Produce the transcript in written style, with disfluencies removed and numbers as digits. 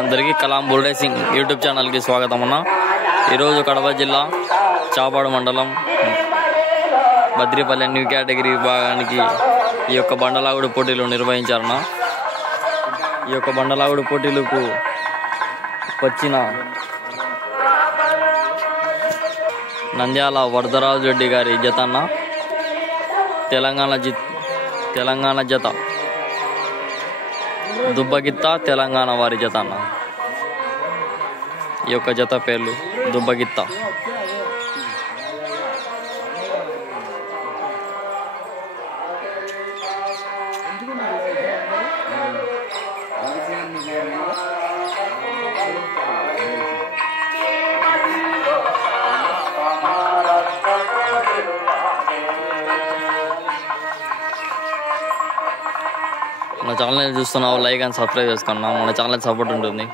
ప్రేక్షకులందరికీ Kalam bull racing YouTube ఛానల్కి స్వాగతం అన్న. ఈరోజు కడప జిల్లా చాపాడు మండలం బద్రిపల్లె న్యూ కేటగిరీ విభాగానికి ఈ యొక్క బండలాగుడు పోటీలు నిర్వహించారన్న. ఈ యొక్క బండలాగుడు పోటీలకు వచ్చిన నంద్యాల వరదరాజు రెడ్డి గారి జత అన్న, తెలంగాణ జత దుబ్బగిత్త తెలంగాణ వారి జత అన్న. ఈ యొక్క జత పేర్లు దుబ్బగిత్త. మన ఛానల్ చూస్తున్నావు, లైక్ అండ్ సబ్స్క్రైబ్ చేసుకున్నాం. మన ఛానల్ సపోర్ట్ ఉంటుంది.